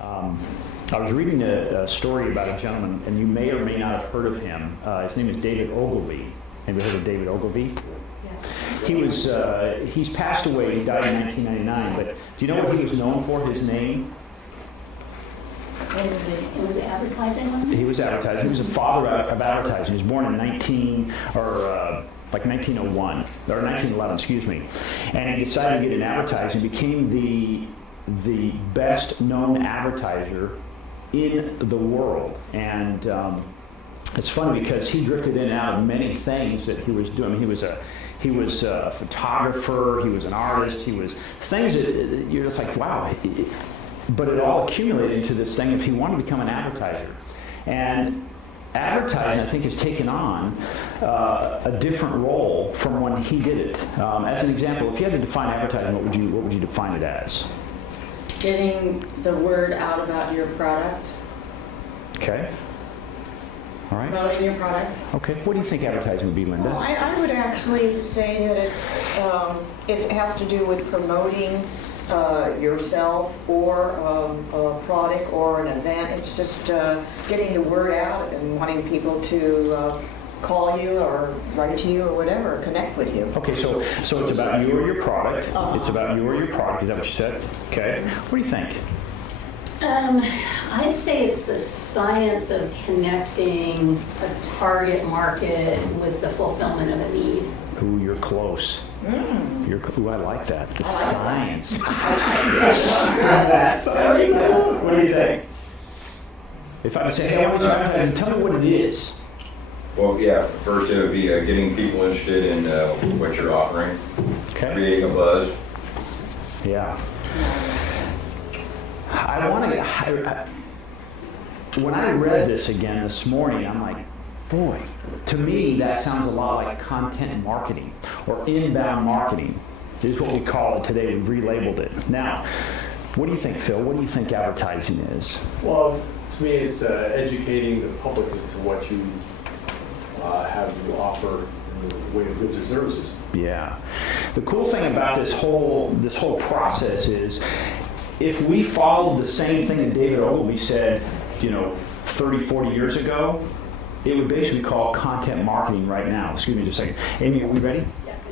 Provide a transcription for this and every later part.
I was reading a story about a gentleman, and you may or may not have heard of him. His name is David Ogilvy. Have you heard of David Ogilvy? Yes. He's passed away. He died in 1999. But do you know what he was known for? His name? It was advertising. He was advertising. He was a father of advertising. He was born in 1901 or 1911, excuse me. And he decided to get in advertising. Became the best known advertiser in the world. And it's funny because he drifted in and out of many things that he was doing. He was a photographer. He was an artist. He was things that you're just like, wow. But it all accumulated into this thing if he wanted to become an advertiser. And advertising, I think, has taken on a different role from when he did it. As an example, if you had to define advertising, what would you define it as? Getting the word out about your product. Okay. All right. Promoting your product. Okay. What do you think advertising would be, Linda? Well, I would actually say that it has to do with promoting yourself or a product or an event. It's just getting the word out and wanting people to call you or write to you or whatever, connect with you. Okay, so it's about you or your product. It's about you or your product. Is that what you said? Okay. What do you think? I'd say it's the science of connecting a target market with the fulfillment of a need. Ooh, you're close. Ooh, I like that. The science. That's very good. What do you think? If I say, hey, I want to start advertising, tell me what it is. Well, yeah, first it would be getting people interested in what you're offering, Okay. creating a buzz. Yeah. When I read this again this morning, I'm like, boy, to me that sounds a lot like content marketing or inbound marketing is what we call it today. We've relabeled it. Now, what do you think, Phil? What do you think advertising is? Well, to me, it's educating the public as to what you have to offer in the way of goods or services. Yeah. The cool thing about this whole process is if we followed the same thing that David Ogilvy said, 30, 40 years ago, it would basically call content marketing right now. Excuse me just a second. Amy, are we ready?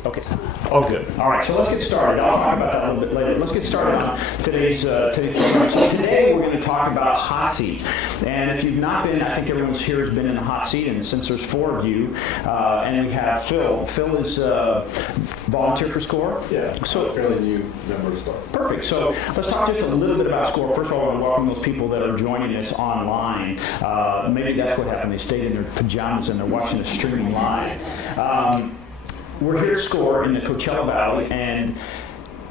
Okay. Oh, good. All right, so let's get started. I'll talk about that a little bit later. Let's get started on today's program. So today we're going to talk about hot seats. And if you've not been, I think everyone's here has been in the hot seat. And since there's 4 of you, and we have Phil. Phil is volunteer for SCORE. Yeah, so a fairly new member of SCORE. Perfect. So let's talk just a little bit about SCORE. First of all, I want to welcome those people that are joining us online. Maybe that's what happened. They stayed in their pajamas and they're watching the streaming live. We're here at SCORE in the Coachella Valley, and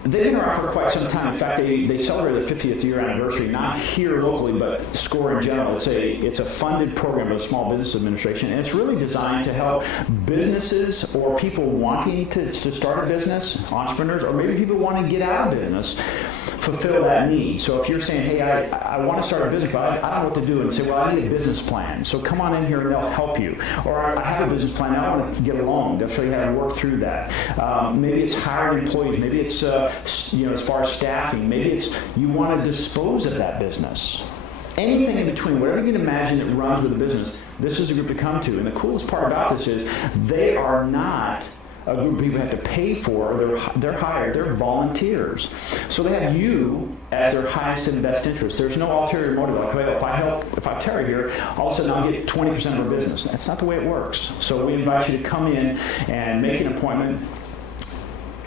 they've been around for quite some time. In fact, they celebrated their 50th year anniversary, not here locally, but SCORE in general. It's a funded program of the Small Business Administration, and it's really designed to help businesses or people wanting to start a business, entrepreneurs, or maybe people want to get out of business, fulfill that need. So if you're saying, hey, I want to start a business, but I don't know what to do, and say, well, I need a business plan. So come on in here and they'll help you. Or I have a business plan, I want to get a loan. They'll show you how to work through that. Maybe it's hiring employees. Maybe it's as far as staffing. Maybe it's you want to dispose of that business. Anything in between, whatever you can imagine that runs with a business, this is a group to come to. And the coolest part about this is they are not a group of people have to pay for, they're hired, they're volunteers. So they have you as their highest and best interest. There's no ulterior motive, like, well, if I Terry here, all of a sudden I'll get 20% of our business. That's not the way it works. So we invite you to come in and make an appointment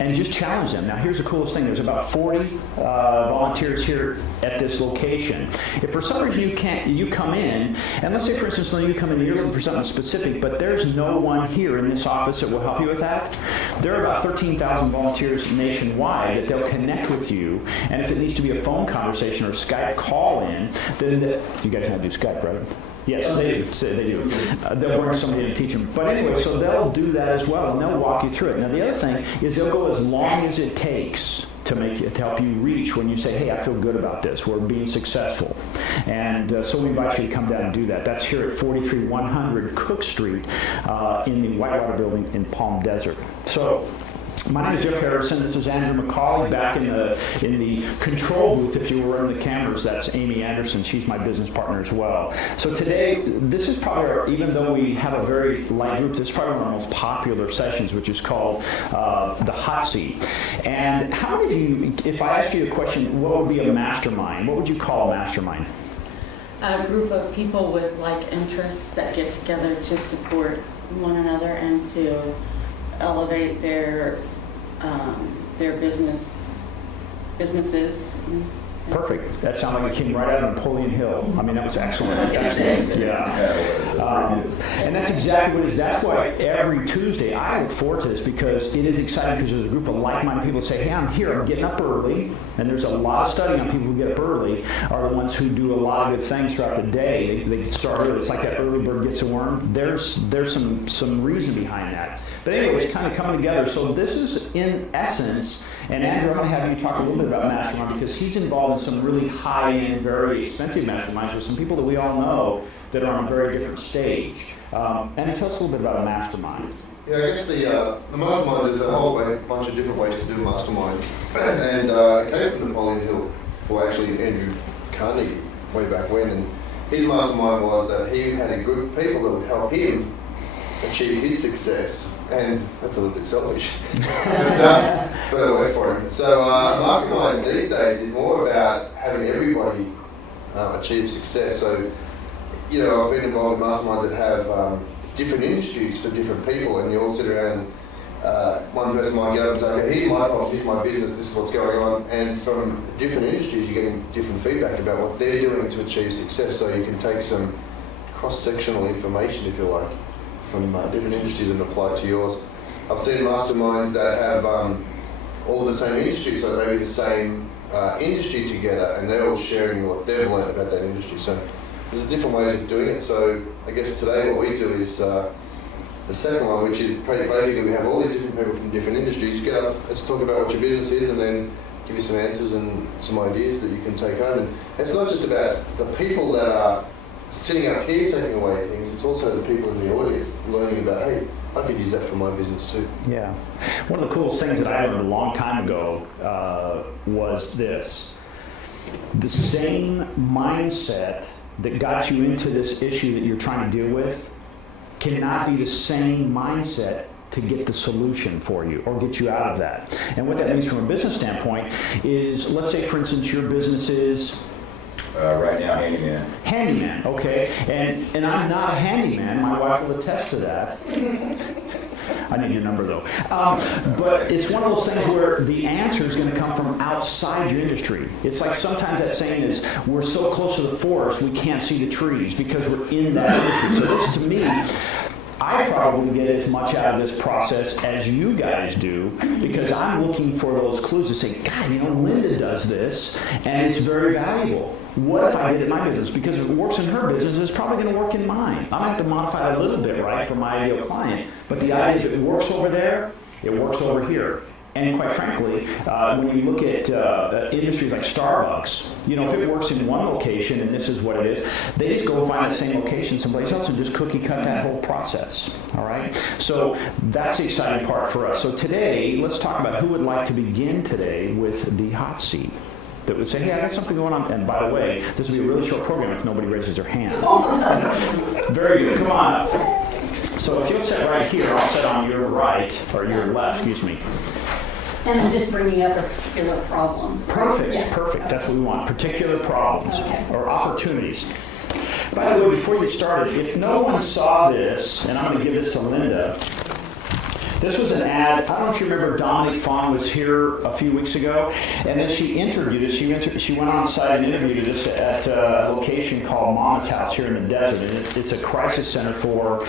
and just challenge them. Now, here's the coolest thing. There's about 40 volunteers here at this location. If for some reason you come in, and let's say, for instance, you come in and you're looking for something specific, but there's no one here in this office that will help you with that, there are about 13,000 volunteers nationwide that they'll connect with you, and if it needs to be a phone conversation or a Skype call-in, then you guys know how to do Skype, right? Yes, they do. They'll bring somebody in to teach them. But anyway, so they'll do that as well, and they'll walk you through it. Now, the other thing is they'll go as long as it takes to help you reach when you say, hey, I feel good about this. We're being successful. And so we invite you to come down and do that. That's here at 43100 Cook Street in the Whitewater Building in Palm Desert. So My name is Jeff Harrison. This is Andrew McCauley back in the control booth. If you were in the cameras, that's Amy Anderson. She's my business partner as well. So today, this is probably, even though we have a very light group, this is probably one of our most popular sessions, which is called the hot seat. And how many of you, if I asked you a question, what would be a mastermind? What would you call a mastermind? A group of people with like interests that get together to support one another and to elevate their businesses. Perfect. That sounded like it came right out of Napoleon Hill. I mean, that was excellent. Excellent. Yeah. And that's exactly what it is. That's why every Tuesday I look forward to this, because it is exciting, because there's a group of like-minded people that say, hey, I'm here, I'm getting up early. And there's a lot of study on people who get up early are the ones who do a lot of good things throughout the day. They start early. It's like that early bird gets a worm. There's some reason behind that. But anyway, it's kind of coming together. So this is, in essence, and Andrew, I'm going to have you talk a little bit about Mastermind, because he's involved in some really high-end, very expensive masterminds with some people that we all know that are on a very different stage. And tell us a little bit about a mastermind. Yeah, I guess the mastermind is a whole bunch of different ways to do masterminds. And it came from Napoleon Hill, or actually Andrew Carnegie, way back when. And his mastermind was that he had a group of people that would help him achieve his success. And that's a little bit selfish, but it worked for him. So mastermind these days is more about having everybody achieve success. So, you know, I've been involved in masterminds that have different industries for different people, and you all sit around. One person might get up and say, okay, here's my problem, here's my business, this is what's going on. And from different industries, you're getting different feedback about what they're doing to achieve success. So you can take some cross-sectional information, if you like, from different industries and apply it to yours. I've seen masterminds that have all the same industry, so maybe the same industry together, and they're all sharing what they've learned about that industry. So there's different ways of doing it. So I guess today what we do is the second one, which is basically we have all these different people from different industries. Get up, let's talk about what your business is, and then give you some answers and some ideas that you can take home. And it's not just about the people that are sitting up here taking away things, it's also the people in the audience learning about, hey, I could use that for my business too. Yeah. One of the coolest things that I learned a long time ago was this. The same mindset that got you into this issue that you're trying to deal with cannot be the same mindset to get the solution for you or get you out of that. And what that means from a business standpoint is, let's say, for instance, your business is Right now, handyman. handyman, okay? And I'm not a handyman. My wife will attest to that. I need your number, though. But it's one of those things where the answer is going to come from outside your industry. It's like sometimes that saying is, we're so close to the forest, we can't see the trees because we're in that industry. So this, to me, I probably get as much out of this process as you guys do, because I'm looking for those clues to say, God, you know, Linda does this, and it's very valuable. What if I did it in my business? Because if it works in her business, it's probably going to work in mine. I'm going to have to modify it a little bit, right, for my ideal client. But the idea, if it works over there, it works over here. And quite frankly, when you look at industries like Starbucks, you know, if it works in one location and this is what it is, they just go find that same location someplace else and just cookie cut that whole process. All right? So that's the exciting part for us. So today, let's talk about who would like to begin today with the hot seat. That would say, hey, I got something going on. And by the way, this will be a really short program if nobody raises their hand. Very good. Come on up. So if you'll sit right here, I'll sit on your right, or your left, excuse me. And I'm just bringing up a particular problem. Perfect, Yeah. perfect. That's what we want. Particular problems Okay. or opportunities. By the way, before you get started, if no one saw this, and I'm going to give this to Linda, this was an ad. I don't know if you remember Dominique Fawn was here a few weeks ago, and then she interviewed us. She went on site and interviewed us at a location called Mama's House here in the desert. And it's a crisis center for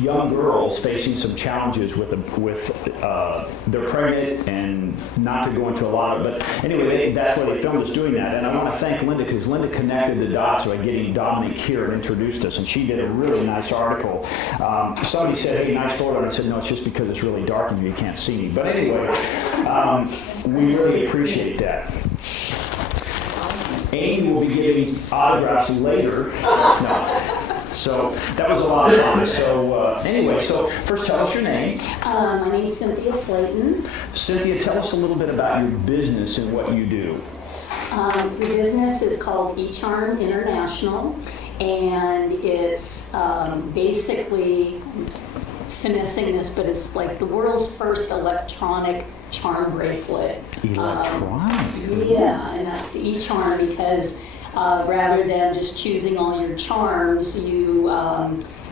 young girls facing some challenges with they're pregnant, and not to go into a lot of it. But anyway, that's why they filmed us doing that. And I want to thank Linda, because Linda connected the dots by getting Dominique here and introduced us. And she did a really nice article. Somebody said, hey, nice photo. And I said, no, it's just because it's really dark and you can't see me. But anyway, we really appreciate that. Amy will be giving autographs later. No. So that was a lot of fun. So anyway, so first tell us your name. My name's Cynthia Slayton. Cynthia, tell us a little bit about your business and what you do. The business is called eCharm International, and it's basically, finessing this, but it's like the world's first electronic charm bracelet. Electronic? Yeah, and that's the eCharm because rather than just choosing all your charms, you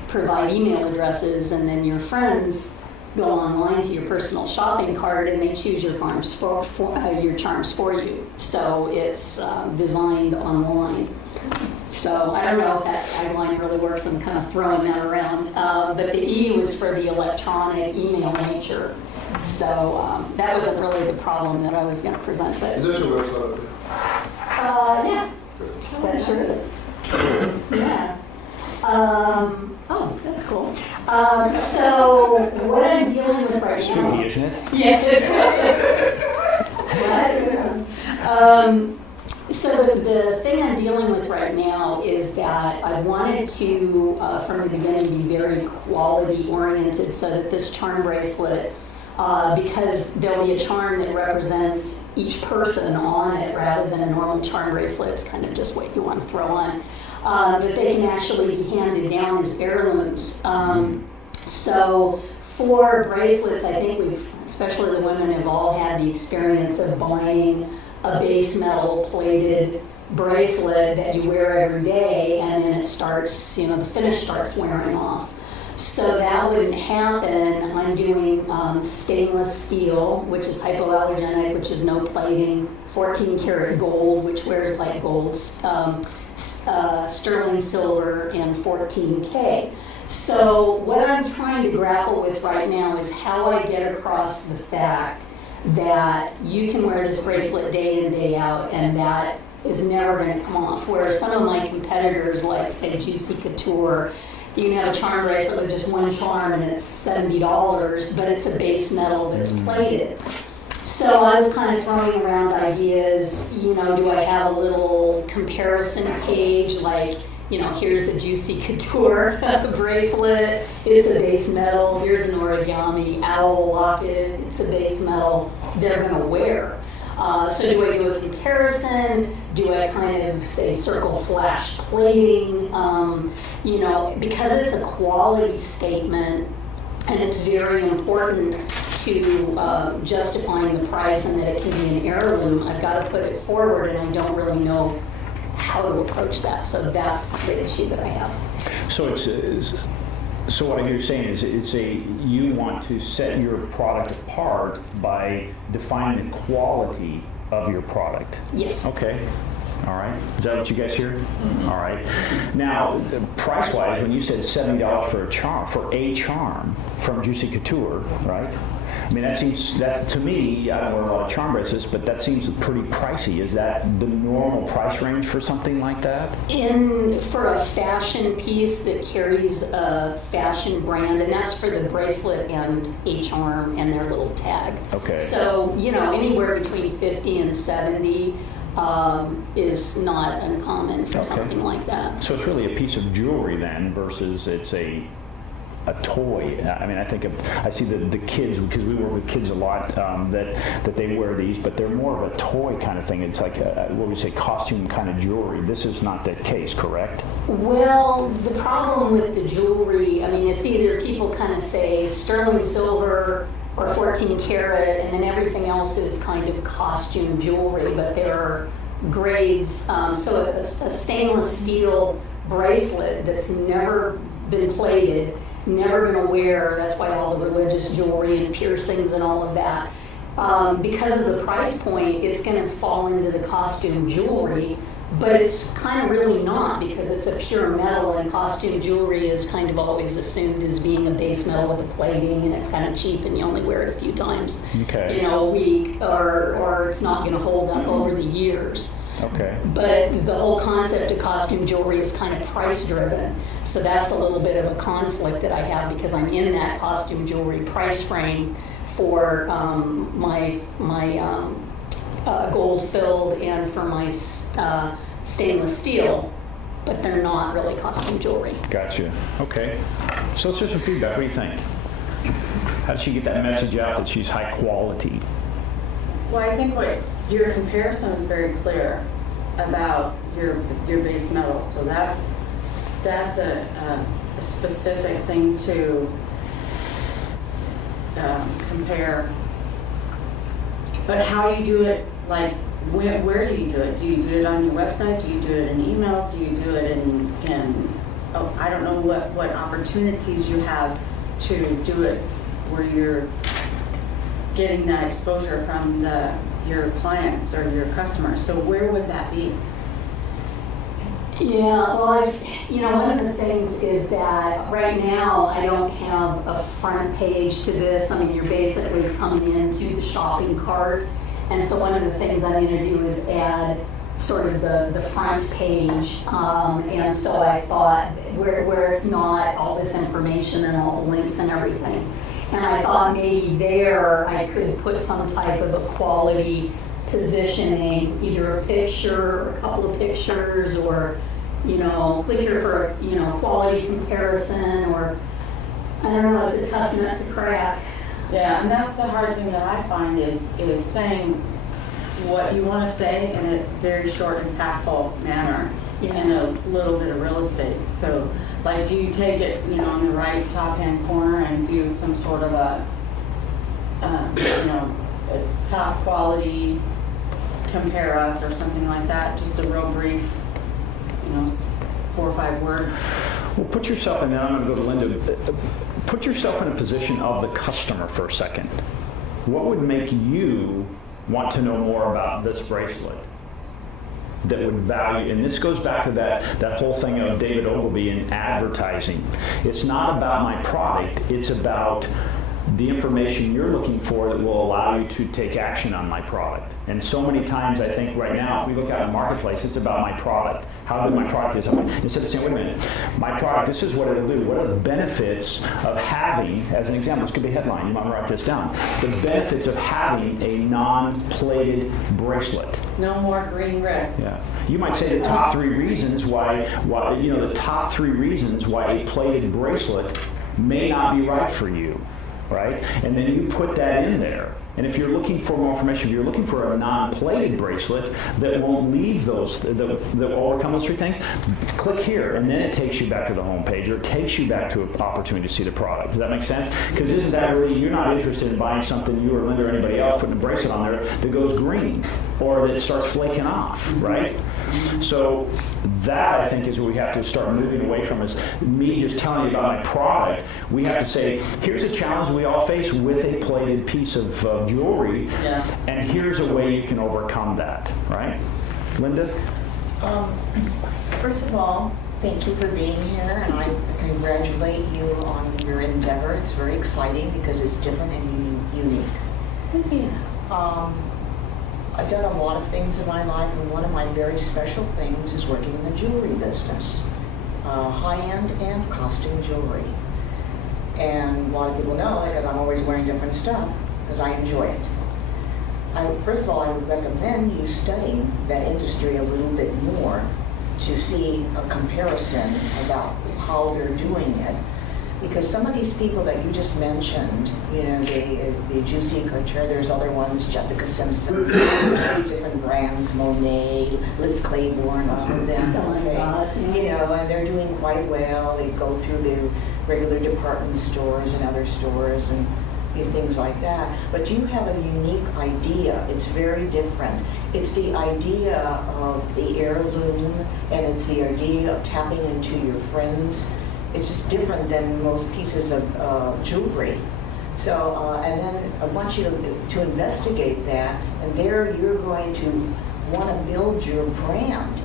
provide email addresses, and then your friends go online to your personal shopping cart and they choose your charms your charms for you. So it's designed online. So I don't know if that tagline really works. I'm kind of throwing that around. But the E was for the electronic email nature. So that wasn't really the problem that I was going to present. But Is that your website? yeah, that sure is. Yeah. Oh, that's cool. So what I'm dealing with right now. Spooky, isn't it? Yeah. So the thing I'm dealing with right now is that I wanted to, from the beginning, be very quality oriented so that this charm bracelet, because there'll be a charm that represents each person on it rather than a normal charm bracelet. It's kind of just what you want to throw on. That they can actually be handed down as heirlooms. So for bracelets, I think especially the women, have all had the experience of buying a base metal plated bracelet that you wear every day, and then it starts, the finish starts wearing off. So that wouldn't happen. I'm doing stainless steel, which is hypoallergenic, which is no plating, 14 karat gold, which wears like gold, sterling silver, and 14K. So what I'm trying to grapple with right now is how I get across the fact that you can wear this bracelet day in, day out, and that is never going to come off. Whereas some of my competitors, like say Juicy Couture, you can have a charm bracelet with just one charm and it's $70, but it's a base metal that's plated. So I was kind of throwing around ideas, do I have a little comparison page, like, here's the Juicy Couture bracelet, it's a base metal, here's an origami owl locket, it's a base metal, they're gonna wear. So do I do a comparison? Do I kind of say circle/plating? Because it's a quality statement and it's very important to justifying the price and that it can be an heirloom, I've got to put it forward, and I don't really know how to approach that. So that's the issue that I have. So so what I hear you saying is you want to set your product apart by defining the quality of your product. Yes. Okay. All right. Is that what you guys hear? Mm-hmm. All right. Now, price-wise, when you said $70 for a charm from Juicy Couture, right? I mean, that to me, I don't wear a lot of charm bracelets, but that seems pretty pricey. Is that the normal price range for something like that? For a fashion piece that carries a fashion brand, and that's for the bracelet and a charm and their little tag. Okay. So, anywhere between 50 and 70 is not uncommon for something like that. So it's really a piece of jewelry then versus it's a toy. I mean, I see the kids, because we work with kids a lot, that they wear these, but they're more of a toy kind of thing. It's like what we say, costume kind of jewelry. This is not that case, correct? Well, the problem with the jewelry, it's either people kind of say sterling silver or 14 karat, and then everything else is kind of costume jewelry, but there are grades. So a stainless steel bracelet that's never been plated, never going to wear, that's why all the religious jewelry and piercings and all of that. Because of the price point, it's going to fall into the costume jewelry, but it's kind of really not, because it's a pure metal, and costume jewelry is kind of always assumed as being a base metal with a plating, and it's kind of cheap and you only wear it a few times a week, or it's not going to hold up over the years. Okay. But the whole concept of costume jewelry is kind of price driven. So that's a little bit of a conflict that I have, because I'm in that costume jewelry price frame for my gold filled and for my stainless steel. but they're not really costume jewelry. Gotcha. Okay. So let's do some feedback. What do you think? How does she get that message out that she's high quality? Well, I think what your comparison is very clear about your base metal. So that's a specific thing to compare. But how you do it, like where do you do it? Do you do it on your website? Do you do it in emails? Do you do it in I don't know what opportunities you have to do it where you're getting that exposure from your clients or your customers. So where would that be? Yeah, well, one of the things is that right now I don't have a front page to this. I mean, you're basically coming into the shopping cart. And so one of the things I'm going to do is add sort of the front page. And so I thought where it's not all this information and all the links and everything. And I thought maybe there I could put some type of a quality positioning, either a picture or a couple of pictures, or click here for quality comparison, or I don't know, it's a tough nut to crack. Yeah, and that's the hard thing that I find is saying what you want to say in a very short, impactful manner in a little bit of real estate. So, like, do you take it, on the right top-hand corner and do some sort of a top quality, compare us or something like that? Just a real brief, 4 or 5 word. Well, put yourself in, and I'm going to go to Linda. Put yourself in a position of the customer for a second. What would make you want to know more about this bracelet that would value, and this goes back to that whole thing of David Ogilvy in advertising. It's not about my product, it's about the information you're looking for that will allow you to take action on my product. And so many times I think right now, if we look out in the marketplace, it's about my product. How good my product is. Instead of saying, wait a minute, my product, this is what it'll do. What are the benefits of having, as an example, this could be a headline, you might write this down. The benefits of having a non-plated bracelet. No more green wrists. Yeah. You might say the top 3 reasons why the top 3 reasons why a plated bracelet may not be right for you. Right? And then you put that in there. And if you're looking for more information, if you're looking for a non-plated bracelet that won't leave those, that will overcome those 3 things, click here, and then it takes you back to the home page, or it takes you back to an opportunity to see the product. Does that make sense? Because isn't that really, you're not interested in buying something, you or Linda or anybody else, putting a bracelet on there that goes green, or that starts flaking off, right? So that, I think, is what we have to start moving away from, is me just telling you about my product. We have to say, here's a challenge we all face with a plated piece of jewelry, and here's a way you can overcome that, right? Linda? First of all, thank you for being here, and I congratulate you on your endeavor. It's very exciting because it's different and unique. Thank you. I've done a lot of things in my life, and one of my very special things is working in the jewelry business, high-end and costume jewelry. And a lot of people know because I'm always wearing different stuff, because I enjoy it. First of all, I would recommend you studying that industry a little bit more to see a comparison about how they're doing it. Because some of these people that you just mentioned, the Juicy Couture, there's other ones, Jessica Simpson, these different brands, Monet, Liz Claiborne, all of them, and they're doing quite well. They go through the regular department stores and other stores and things like that. But you have a unique idea. It's very different. It's the idea of the heirloom, and it's the idea of tapping into your friends. It's just different than most pieces of jewelry. So, and then I want you to investigate that, and there you're going to want to build your brand.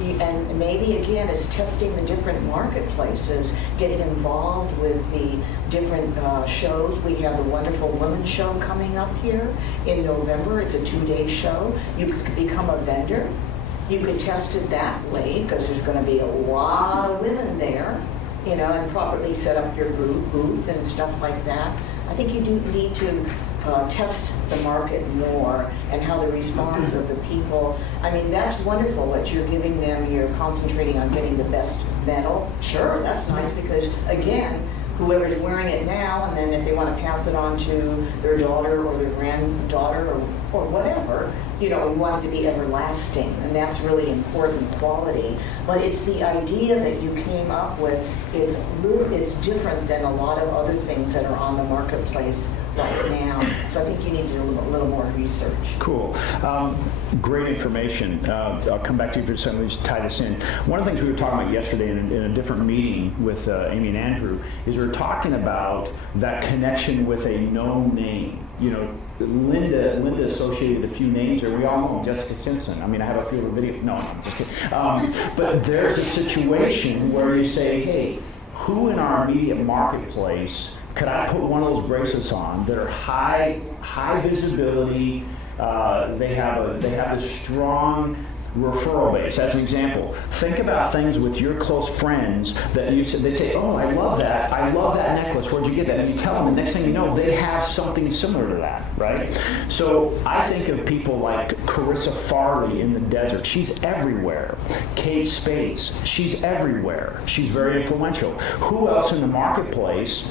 And maybe, again, it's testing the different marketplaces, getting involved with the different shows. We have the Wonderful Women Show coming up here in November. It's a 2-day show. You could become a vendor. You could test it that way, because there's going to be a lot of women there, and properly set up your booth and stuff like that. I think you do need to test the market more and how the response of the people. I mean, that's wonderful what you're giving them. You're concentrating on getting the best metal. Sure, that's nice because, again, whoever's wearing it now, and then if they want to pass it on to their daughter or their granddaughter or whatever, we want it to be everlasting, and that's really important quality. But it's the idea that you came up with, it's different than a lot of other things that are on the marketplace right now. So I think you need to do a little more research. Cool. Great information. I'll come back to you for a second. Let's tie this in. One of the things we were talking about yesterday in a different meeting with Amy and Andrew is we were talking about that connection with a known name. Linda associated a few names there. We all know Jessica Simpson. I mean, I have a few little videos. No, I'm just kidding. But there's a situation where you say, hey, who in our immediate marketplace could I put one of those bracelets on that are high visibility? They have a strong referral base. As an example, think about things with your close friends that they say, oh, I love that necklace. Where'd you get that? And you tell them, the next thing you know, they have something similar to that, right? So I think of people like Carissa Farley in the desert. She's everywhere. Kate Spates, she's everywhere. She's very influential. Who else in the marketplace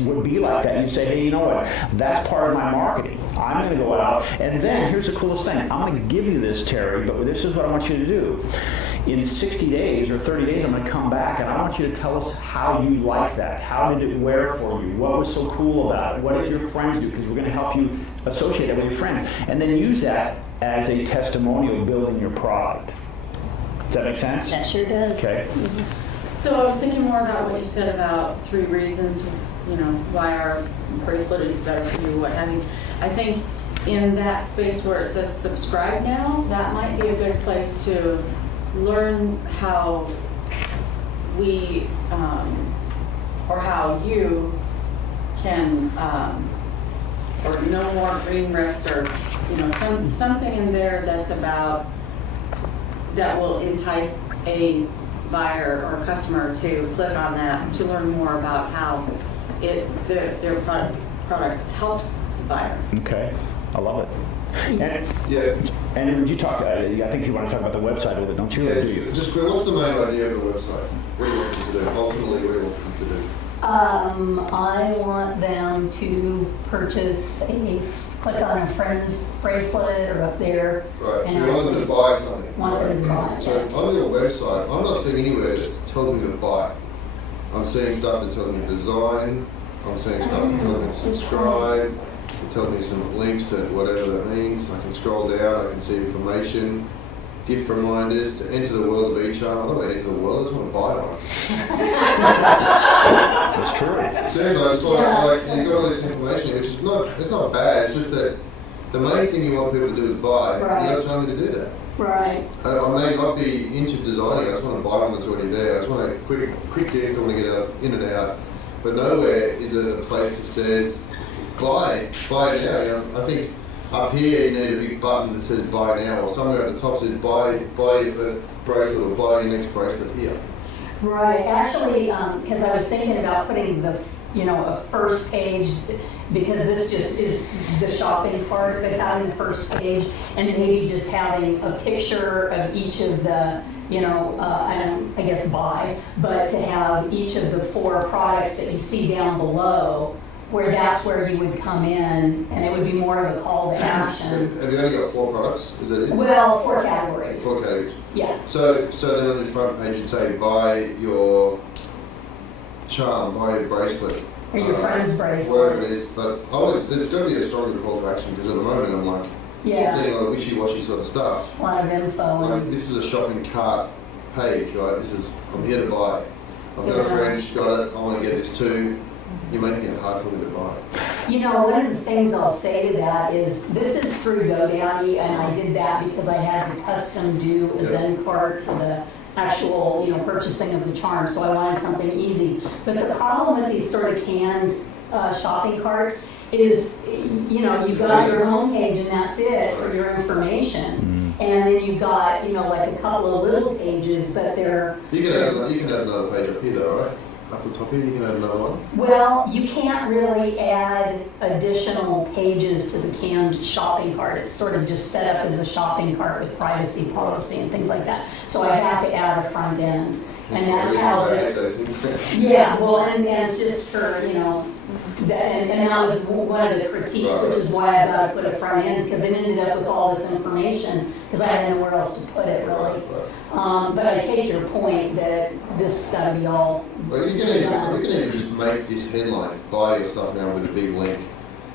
would be like that? And you say, hey, you know what? That's part of my marketing. I'm going to go out, and then here's the coolest thing. I'm going to give you this, Terry, but this is what I want you to do. In 60 days or 30 days, I'm going to come back, and I want you to tell us how you like that. How did it wear for you? What was so cool about it? What did your friends do? Because we're going to help you associate it with your friends. And then use that as a testimonial building your product. Does that make sense? That sure does. Okay. So I was thinking more about what you said about 3 reasons, why our bracelet is better for you, what have you. I think in that space where it says subscribe now, that might be a good place to learn how we, or how you can, or no more green wrists, or, something in there that's about, that will entice a buyer or customer to click on that to learn more about how their product helps the buyer. Okay. I love it. And, Yeah. and would you talk, I think you want to talk about the website a little bit, don't you? Or do you? Just what's the main idea of the website? What do you want them to do? Ultimately, what do you want them to do? I want them to purchase click on a friend's bracelet or up there. Right, so and you want them to buy something. Want them to buy, So yeah. on your website, I'm not seeing anywhere that's telling me to buy. I'm seeing stuff that tells me to design. I'm seeing stuff that tells me to subscribe. It tells me some links that whatever that means. I can scroll down, I can see information, gift reminders, to enter the world of e-charm. I don't want to enter the world, I just want to buy one. That's true. Seriously, I just want you've got all this information, which is it's not bad, it's just that the main thing you want people to do is buy. Right. You got to tell them to do that. Right. I may not be into designing, I just want to buy one that's already there. I just want a quick gift, I want to get out, in and out. But nowhere is there a place that says, buy now. I think up here you need a big button that says buy now, or somewhere at the top says buy your first bracelet or buy your next bracelet here. Right. Actually, because I was thinking about putting a first page, because this just is the shopping part, but having the first page and maybe just having a picture of each of the, I guess buy, but to have each of the 4 products that you see down below, where that's where you would come in, and it would be more of a call to action. Have you only got 4 products? Is that it? Well, 4 categories. 4 categories. Yeah. So then on the front page you'd say buy your charm, buy your bracelet. Or your friend's bracelet. Whatever it is, but there's got to be a stronger call to action, because at the moment I'm like seeing all the wishy-washy sort of stuff. A lot of info. Like, this is a shopping cart page, right? I'm here to buy. I've got a friend, she's got it, I want to get this too. You're making it hard for me to buy. One of the things I'll say to that is, this is through GoDaddy, and I did that because I had to custom do a Zen card for the actual, purchasing of the charm, so I wanted something easy. But the problem with these sort of canned shopping carts is, you've got your homepage and that's it for your information. And then you've got, like a couple of little pages, but they're... You can have another page up here though, right? up the top here, you can add another one. Well, you can't really add additional pages to the canned shopping cart. It's sort of just set up as a shopping cart with privacy policy and things like that. So I have to add a front end. And that's how this, yeah, well, and it's just for, you know, and that was one of the critiques, which is why I got to put a front end, because it ended up with all this information, because I had nowhere else to put it, really. But I take your point that this got to be all. Well, you can even just make this headline, buy your stuff now with a big link.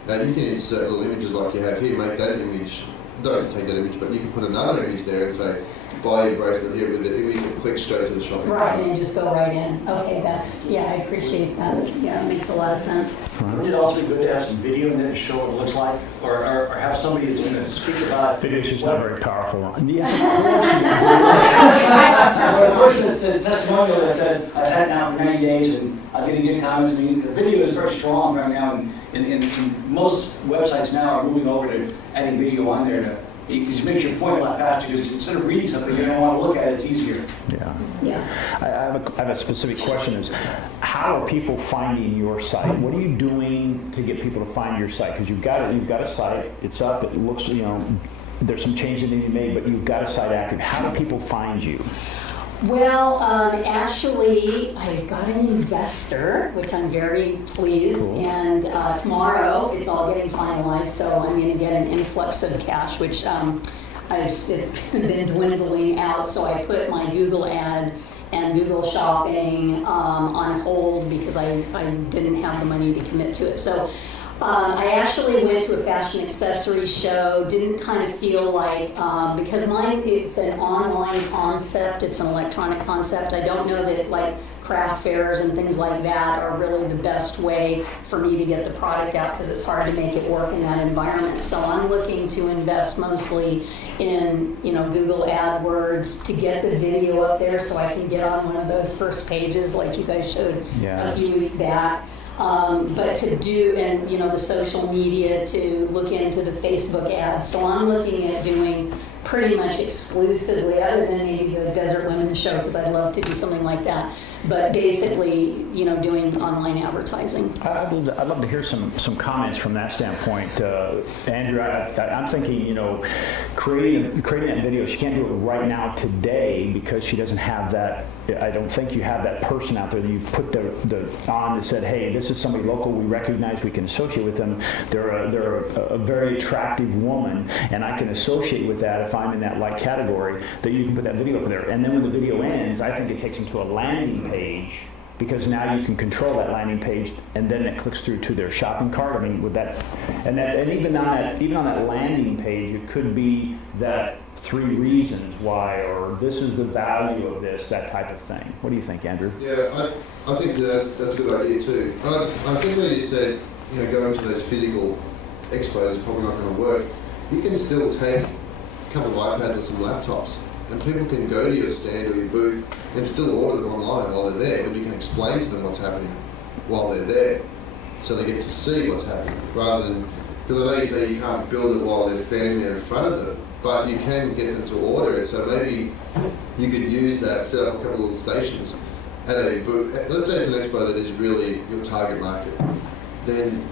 Now you can insert little images like you have here, make that image, don't take that image, but you can put another image there and say, buy your bracelet here with the image and click straight to the shopping cart. Right, and just go right in. Okay, that's, yeah, I appreciate that. Yeah, it makes a lot of sense. Wouldn't it also be good to have some video in there to show what it looks like? Or have somebody that's going to speak about it? Video is just not very powerful. Yes, Well, the person that said testimonial that said, I've had it now for 90 days and I'm getting good comments. I mean, the video is very strong right now, and most websites now are moving over to adding video on there because it makes your point a lot faster, because instead of reading something you don't want to look at, it's easier. yeah. Yeah. I have a specific question is, how are people finding your site? What are you doing to get people to find your site? Because you've got a site, it's up, it looks, you know, there's some changes that you made, but you've got a site active. How do people find you? Well, actually, I've got an investor, which I'm very pleased, Cool. and tomorrow it's all getting finalized, so I'm going to get an influx of cash, which it's been dwindling out, so I put my Google ad and Google Shopping on hold because I didn't have the money to commit to it. So I actually went to a fashion accessory show, didn't kind of feel like, because mine, it's an online concept, it's an electronic concept. I don't know that like craft fairs and things like that are really the best way for me to get the product out, because it's hard to make it work in that environment. So I'm looking to invest mostly in, you know, Google AdWords to get the video up there so I can get on one of those first pages like you guys showed a few weeks back. But to do, and you know, the social media, to look into the Facebook ads. So I'm looking at doing pretty much exclusively, other than maybe the Desert Women show, because I'd love to do something like that. But basically, you know, doing online advertising. I'd love to hear some comments from that standpoint. Andrew, I'm thinking, you know, creating that video, she can't do it right now today because she doesn't have that. I don't think you have that person out there that you've put the on that said, hey, this is somebody local, we recognize, we can associate with them. They're a very attractive woman, and I can associate with that if I'm in that like category, that you can put that video up there. And then when the video ends, I think it takes them to a landing page, because now you can control that landing page, and then it clicks through to their shopping cart. I mean, with that, and even on that landing page, it could be that 3 reasons why, or this is the value of this, that type of thing. What do you think, Andrew? Yeah, I think that's a good idea too. And I think when you said, you know, going to those physical expos is probably not going to work, you can still take a couple of iPads and some laptops, and people can go to your stand or your booth and still order them online while they're there, but you can explain to them what's happening while they're there, so they get to see what's happening, rather than, because I know you say you can't build it while they're standing there in front of them, but you can get them to order it. So maybe you could use that, set up a couple of little stations at a booth. Let's say it's an expo that is really your target market. Then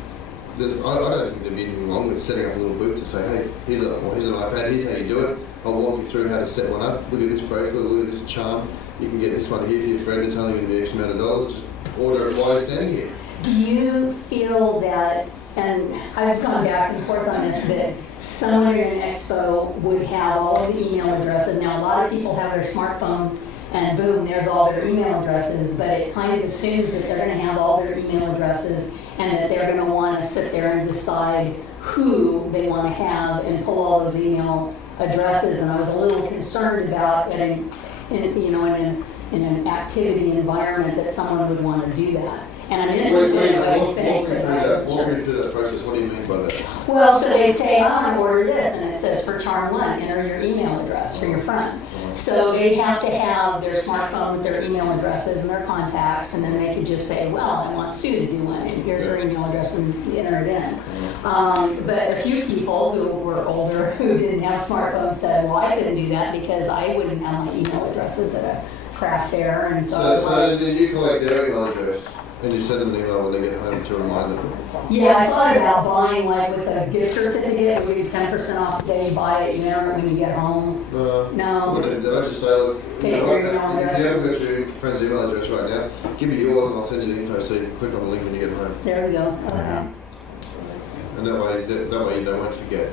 I don't think there'd be anything wrong with setting up a little booth to say, hey, here's an iPad, here's how you do it. I'll walk you through how to set one up. Look at this bracelet, look at this charm. You can get this one here to your friend and tell him it'll be X amount of dollars. Just order it while you're standing here. Do you feel that, and I've gone back and forth on this, that someone in an expo would have all of the email addresses? Now, a lot of people have their smartphone, and boom, there's all their email addresses, but it kind of assumes that they're going to have all their email addresses and that they're going to want to sit there and decide who they want to have and pull all those email addresses. And I was a little concerned about in an activity environment that someone would want to do that. And I'm interested in what you think. Walk me through that process. What do you mean by that? Well, so they say, I want to order this, and it says for charm 1, enter your email address for your friend. So they have to have their smartphone with their email addresses and their contacts, and then they could just say, well, I want Sue to do one, and here's her email address, and enter it in. But a few people who were older who didn't have smartphones said, well, I couldn't do that because I wouldn't have my email addresses at a craft fair, and so I was So like, did you collect their email address and you send them an email when they get home to remind them? yeah, I thought about buying like with a gift certificate, we do 10% off today, buy it, you know, when you get home. No. I just say, look, you Take know, your email if you address. haven't got your friend's email address right now, give me yours and I'll send you the info so you can click on the link when you get home. There we go, okay. And that way you don't want to forget.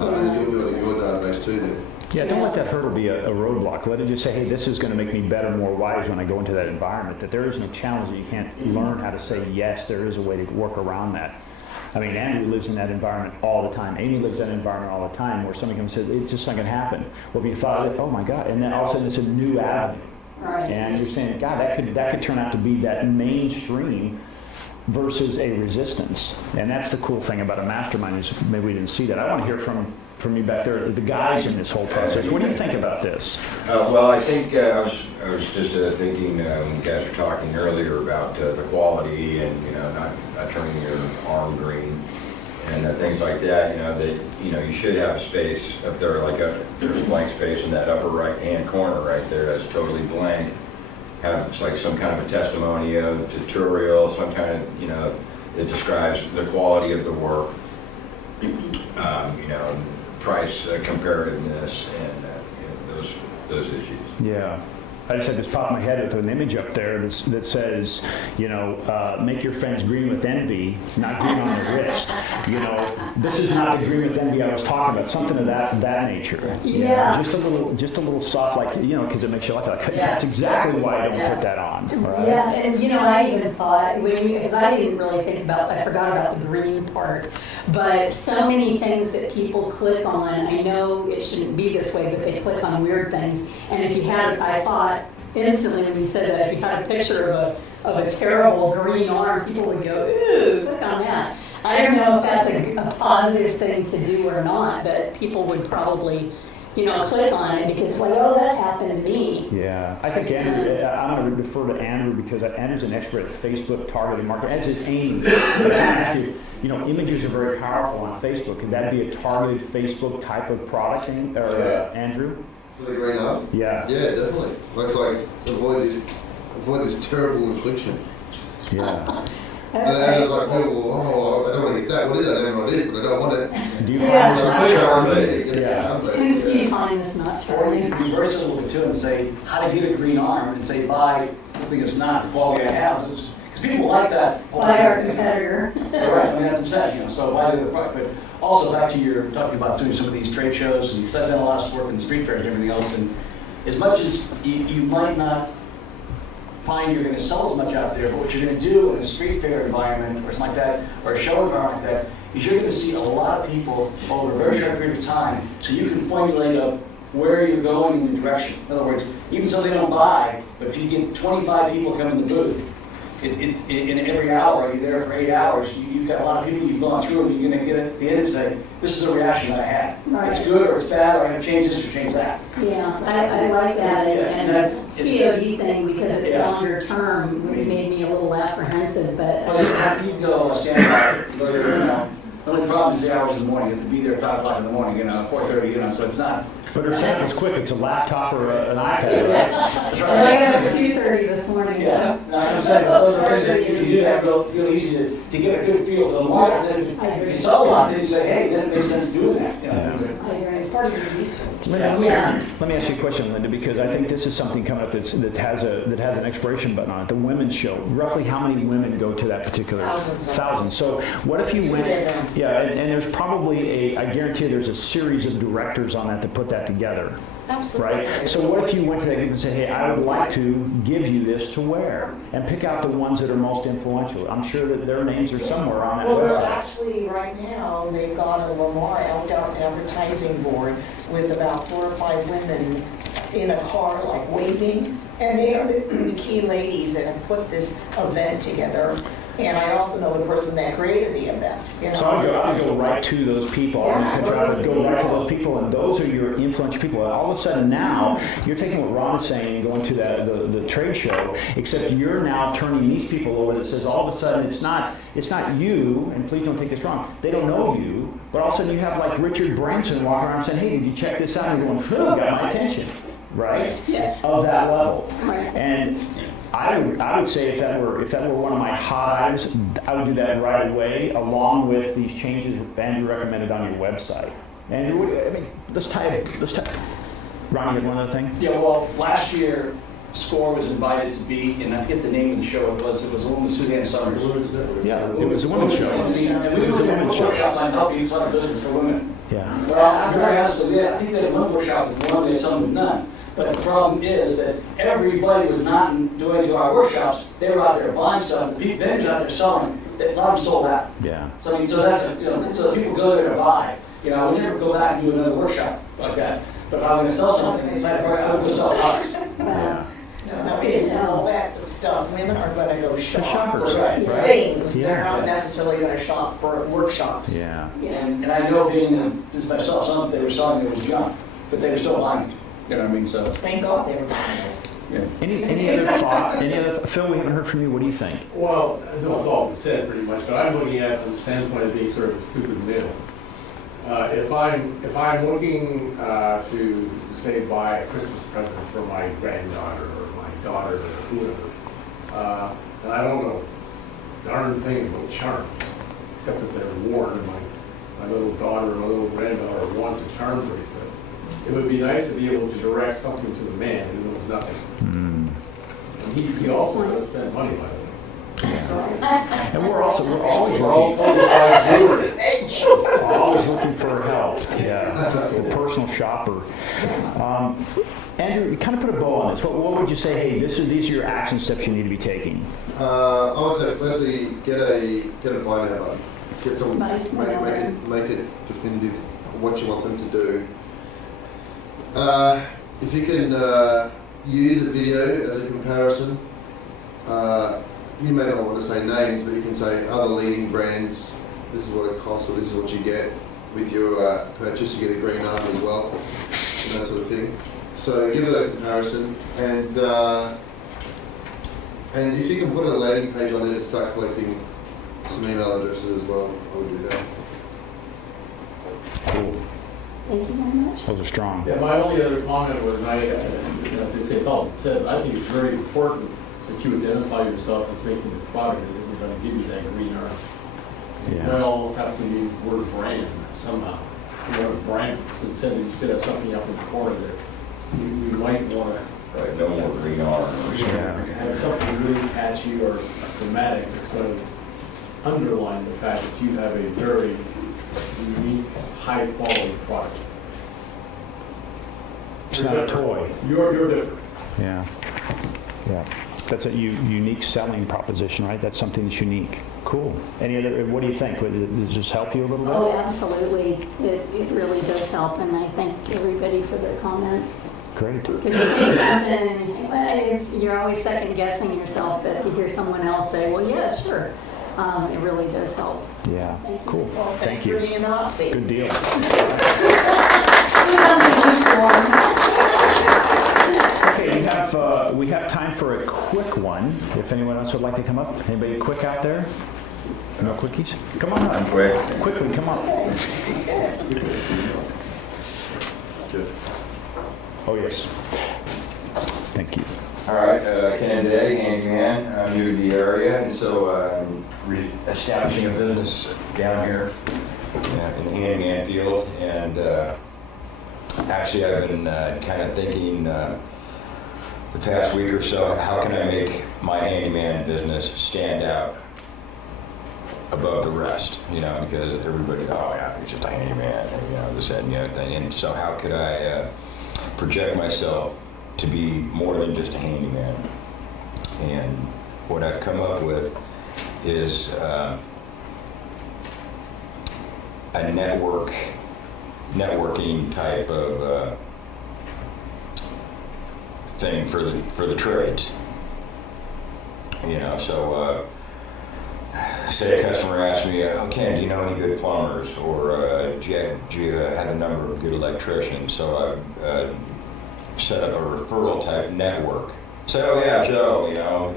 And you'll build your database too then. Yeah, don't let that hurdle be a roadblock. Let it just say, hey, this is going to make me better, more wise when I go into that environment. That there is no challenge that you can't learn how to say yes. There is a way to work around that. I mean, Andrew lives in that environment all the time. Amy lives in that environment all the time where somebody comes and says, it's just not going to happen. Well, if you thought of it, oh my God, and then all of a sudden it's a new avenue. Right. And you're saying, God, that could turn out to be that mainstream versus a resistance. And that's the cool thing about a mastermind is maybe we didn't see that. I want to hear from you back there, the guys in this whole process. What do you think about this? Well, I think I was just thinking when you guys were talking earlier about the quality and not turning your arm green and things like that. That you should have a space up there, there's a blank space in that upper right hand corner right there. That's totally blank. Have it's like some kind of a testimonial, tutorial, some kind of that describes the quality of the work. Price comparativeness and those issues. Yeah. I just had this pop in my head with an image up there that says, make your friends green with envy, not green on the wrist. This is not the green with envy I was talking about, something of that nature. Yeah. Just a little soft, because it makes you laugh. That's exactly why I don't put that on. Right? Yeah, and I even thought, because I didn't really think about, I forgot about the green part, but so many things that people click on, I know it shouldn't be this way, but they click on weird things, and if you had, I thought instantly when you said that, if you had a picture of a terrible green arm, people would go, ooh, click on that. I don't know if that's a positive thing to do or not, but people would probably click on it because it's like, oh, that's happened to me. Yeah, I think Andrew, I'm going to defer to Andrew because Andrew's an expert at Facebook targeting marketing, as is Amy. Images are very powerful on Facebook. Could that be a targeted Facebook type of product, Andrew? For the green arm? Yeah. Yeah, definitely. Looks like avoid this terrible infliction. Yeah. And then it's like, I don't want to get that. What is that? I don't know what it is, but I don't want it. Do you Yeah. find this Who do you find this not Or you Charlie? could reverse it a little bit too and say, how to get a green arm, and say, buy something that's not the quality I have. Because people like that. By our competitor. Right, I mean, that's what I'm saying, so buy the product. But also back to your talking about doing some of these trade shows, and because I've done a lot of work in the street fairs and everything else, and as much as you might not find you're going to sell as much out there, but what you're going to do in a street fair environment or something like that, or a show environment like that, is you're going to see a lot of people over a very short period of time, so you can formulate of where you're going in the direction. In other words, even so they don't buy, but if you get 25 people come in the booth, in every hour, you're there for 8 hours, you've got a lot of people you've gone through, and you're going to get at the end and say, this is a reaction that I had. Right. It's good or it's bad, or I have to change this or change that. Yeah, I like that, and the COD thing, because it's Yeah. longer term, made me a little apprehensive, Well, but, you have to go stand by, go there, the only problem is the hours in the morning, you have to be there at 5 o'clock in the morning, 4:30, so it's not. But they're saying it's quick. It's a laptop or an iPad. That's and I right. got up at 2:30 this morning, Yeah, so. no, I'm saying, but those are things that you can do that feel easy to get a good feel for the market. And then if you sell a lot, then you say, hey, then it makes sense doing that. I agree. It's part of your research. Yeah. Let me ask you a question, Linda, because I think this is something coming up that has an expiration button on it. The women's show. Roughly how many women go to that particular? Thousands. Thousands. So what if you went? Yeah, and there's probably I guarantee there's a series of directors on that put that together. Absolutely. Right? So what if you went to that group and said, hey, I would like to give you this to wear, and pick out the ones that are most influential. I'm sure that their names are somewhere on that Well, there's website. actually, right now, they've got a Lamar out advertising board with about 4 or 5 women in a car, like waving, and they are the key ladies that have put this event together. And I also know the person that created the event. So I'd go right to those people. Yeah, Go right to those people, and those are your influential people. And all of a sudden now, you're taking what Ron is saying and going to the trade show, except you're now turning these people over that says all of a sudden it's not you, and please don't take this wrong, they don't know you, but all of a sudden you have like Richard Branson walking around saying, hey, did you check this out? And you're going, got my attention. right? Yes. Of that level. Right. And I would say if that were one of my hot items, I would do that right away, along with these changes Andrew recommended on your website. Andrew, I mean, let's tie. Ron, you had one other thing? Yeah, well, last year, SCORE was invited to be, and I forget the name of the show, it was a woman with Suzanne Summers. Yeah, it was a women's show. And we were doing workshops on helping start a business for women. Yeah. Well, very honestly, I think they had one workshop with one, we had some with none. But the problem is that everybody was not doing to our workshops, they were out there buying stuff, the vendors out there selling, a lot of them sold out. Yeah. So I mean, so that's, so people go there to buy. We never go back and do another workshop like that. But if I'm gonna sell something, it's like, I would go sell us. Yeah. No, we didn't know that stuff. Women are gonna go shop shoppers, for right, right. things. Yeah. They're not necessarily gonna shop for workshops. Yeah. And I know being in this, if I saw something they were selling, it was junk, but they were still buying it. You know what I mean? So, Thank God they were buying it. yeah. Any other thought? Phil, we haven't heard from you. What do you think? Well, no, it's all been said pretty much, but I'm looking at it from the standpoint of being sort of a stupid male. If I'm looking to say buy a Christmas present for my granddaughter or my daughter or whoever, and I don't know darn thing about charms, except that they're worn, and my little daughter or my little granddaughter wants a charm bracelet. It would be nice to be able to direct something to the man who knows nothing. And he also does spend money, by the way. And we're always We're all looking, told to buy jewelry. we're always looking for help. Yeah, the personal shopper. Andrew, kind of put a bow on this. What would you say? Hey, these are your action steps you need to be taking. I would say firstly, get a buy now button. Get someone, Buy now make it definitive what you want them to do. If you can use a video as a comparison, you may not want to say names, but you can say other leading brands, this is what it costs, or this is what you get with your purchase. You get a green arm as well, and that sort of thing. So give it a comparison, and if you can put a landing page on it and start collecting some email addresses as well, I would do that. Cool. Thank you very much. Those are strong. Yeah, my only other comment was, as they say, it's all been said, but I think it's very important that you identify yourself as making the product that isn't going to give you that green arm. You might Yeah. almost have to use the word brand somehow. Brand, it's been said that you should have something up in the corner there. You might want to Right, no more green arms. Yeah. have something really catchy or thematic that's going to underline the fact that you have a very unique, high-quality product. It's not a toy. You're different. Yeah. Yeah. That's a unique selling proposition, right? That's something that's unique. Cool. Any other? What do you think? Does this help you a little bit? Oh, absolutely. It really does help, and I thank everybody for their comments. Great. Because you think something and you think, well, you're always second guessing yourself, but to hear someone else say, well, yeah, sure, it really does help. Yeah. Thank you. Cool. Well, Thank thanks for you. being the hot seat. Good deal. Okay, we have time for a quick one. If anyone else would like to come up, anybody quick out there? No quickies? Come on I'm up. quick. Quickly, come up. Oh yes. Thank you. All right, Ken Day, handyman. I'm new to the area, and so I'm establishing a business down here in the handyman field. And actually, I've been kind of thinking the past week or so, how can I make my handyman business stand out above the rest? Because everybody, oh yeah, he's just a handyman, and, this, that, and the other thing. And so, how could I project myself to be more than just a handyman? And what I've come up with is a networking type of thing for the trades. So say a customer asks me, "Okay, do you know any good plumbers, or do you have a number of good electricians?" So I set up a referral type network. Say, "Oh yeah, Joe,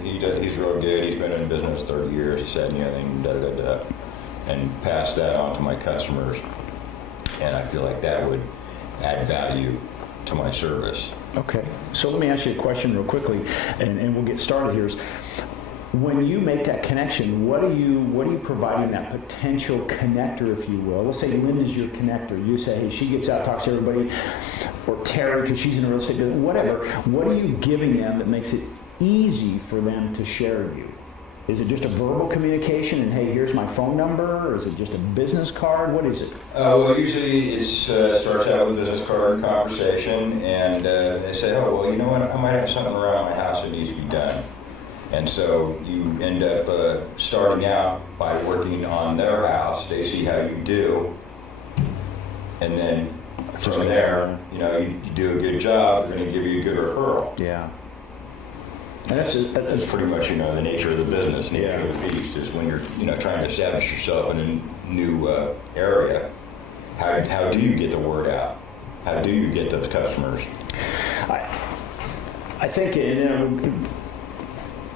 he's real good. He's been in business 30 years. He said anything, da da da," and pass that on to my customers. And I feel like that would add value to my service. Okay, so let me ask you a question real quickly, and we'll get started here. Is when you make that connection, what are you providing that potential connector, if you will? Let's say Linda's your connector. You say, hey, she gets out, talks to everybody, or Terry, because she's in the real estate business, whatever. What are you giving them that makes it easy for them to share you? Is it just a verbal communication and, hey, here's my phone number, or is it just a business card? What is it? Well, usually it starts out with a business card conversation, and they say, oh, well, you know what, I might have something around my house that needs to be done. And so you end up starting out by working on their house. They see how you do, and then from there, you do a good job, they're going to give you a good referral. Yeah. And That's pretty much, the nature of the business, nature of the beast, is when you're, trying to establish yourself in a new area, how do you get the word out? How do you get those customers? I think,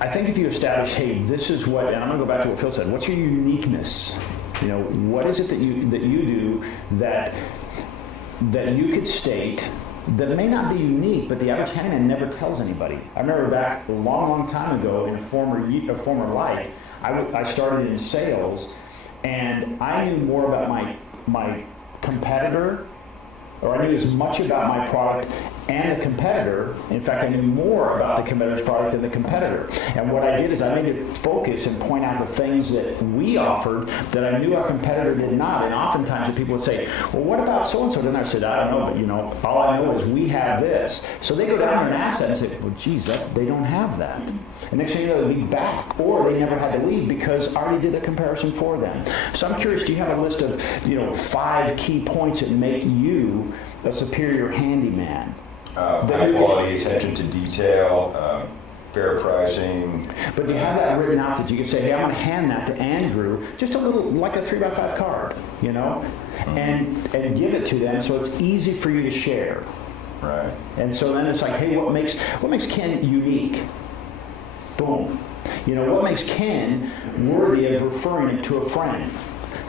I think if you establish, hey, this is what, and I'm going to go back to what Phil said, what's your uniqueness? What is it that you do that you could state that may not be unique, but the average handyman never tells anybody. I remember back a long time ago in a former life, I started in sales, and I knew more about my competitor, or I knew as much about my product and the competitor. In fact, I knew more about the competitor's product than the competitor. And what I did is I made it focus and point out the things that we offered that I knew our competitor did not. And oftentimes people would say, well, what about so-and-so? And I said, I don't know, but all I know is we have this. So they go down there and ask that and say, well, geez, they don't have that. And next thing you know, they'll be back, or they never had to leave because I already did the comparison for them. So I'm curious, do you have a list of 5 key points that make you a superior handyman? High quality, attention to detail, fair pricing. But do you have that written out that you can say, hey, I'm going to hand that to Andrew, just a little, like a 3x5 card, and give it to them so it's easy for you to share. Right. And so then it's like, hey, what makes Ken unique? Boom. What makes Ken worthy of referring it to a friend?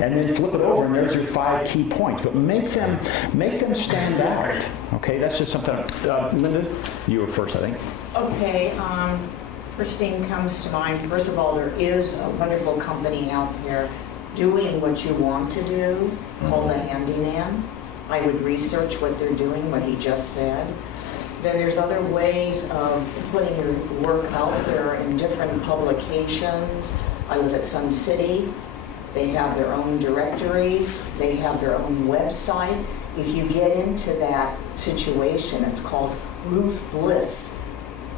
And then flip it over, and there's your 5 key points. But make them stand out. Okay, that's just something. Linda, you were first, I think. Okay, first thing comes to mind, first of all, there is a wonderful company out there doing what you want to do, called the Handyman. I would research what they're doing, what he just said. Then there's other ways of putting your work out there in different publications. I live at Sun City. They have their own directories. They have their own website. If you get into that situation, it's called Ruth Bliss,